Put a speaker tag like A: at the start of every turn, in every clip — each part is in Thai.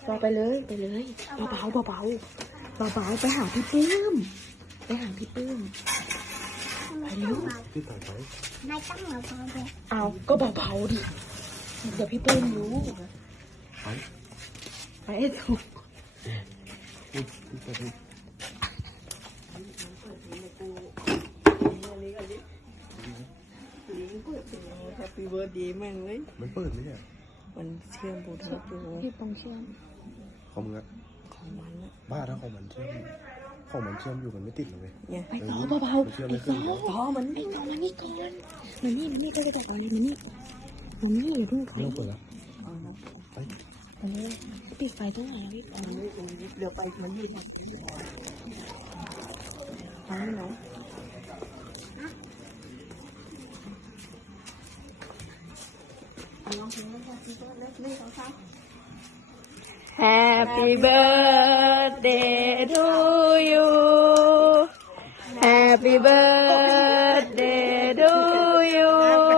A: ต่อไปเลยเบาๆไปหาพี่ปื้มไปเร็ว
B: พี่ต่อยไป
C: ไม่ต้องมาพอเลย
A: เอาก็เบาๆดิเดี๋ยวพี่ปื้มรู้
B: ไป
A: ไปให้ถูก
B: พี่ต่อยไป
D: แฮปปี้เบิร์ดเดย์แม่งเลย
B: มันเปิดไหมเนี่ย
D: มันเชื่อมบลูทูธอยู่
A: พี่ปองเชื่อม
B: ของมึงอะ
D: ของมันอะ
B: บ้าถ้าของมันเชื่อมอยู่มันไม่ติดเลย
D: เนี่ย
A: ไปต่อเบา
B: มันเชื่อม
A: ๆ
B: ไม่ขึ้น
A: ต่อมันไอ้ต่อมานี่ก่อนมานี่ก็จะจับอะไรมานี่อย่าเพิ่งไป
B: ไม่ต้องเปิดแล้ว
D: เอานะ
B: ไป
A: ไปเลยปิดไฟตรงไหนอะพี่ปอง
D: มันไม่ตรงนี้เดี๋ยวไปมันอยู่ทางนี้ทางนี้เนาะ
A: Happy birthday to you Happy birthday to you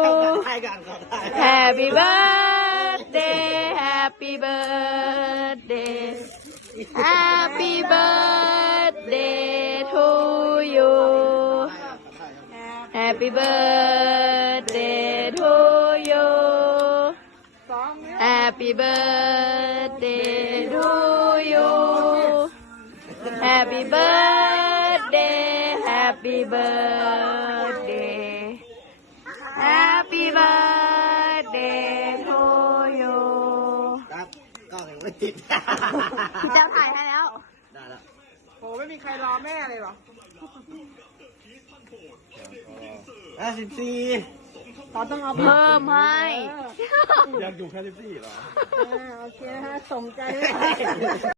A: Happy birthday Happy birthday Happy birthday to you Happy birthday to you Happy birthday to you Happy birthday Happy birthday Happy birthday to you
E: ครับกล้องยังไม่ติด
A: จะถ่ายให้แล้ว
E: ได้แล้ว
D: โหไม่มีใครรอแม่เลยเหรอ
E: 54
D: ตอนต้องเอา
A: เพิ่มให้
B: อยากอยู่แค่14เหรอ
D: โอเคนะฮะสมใจเลย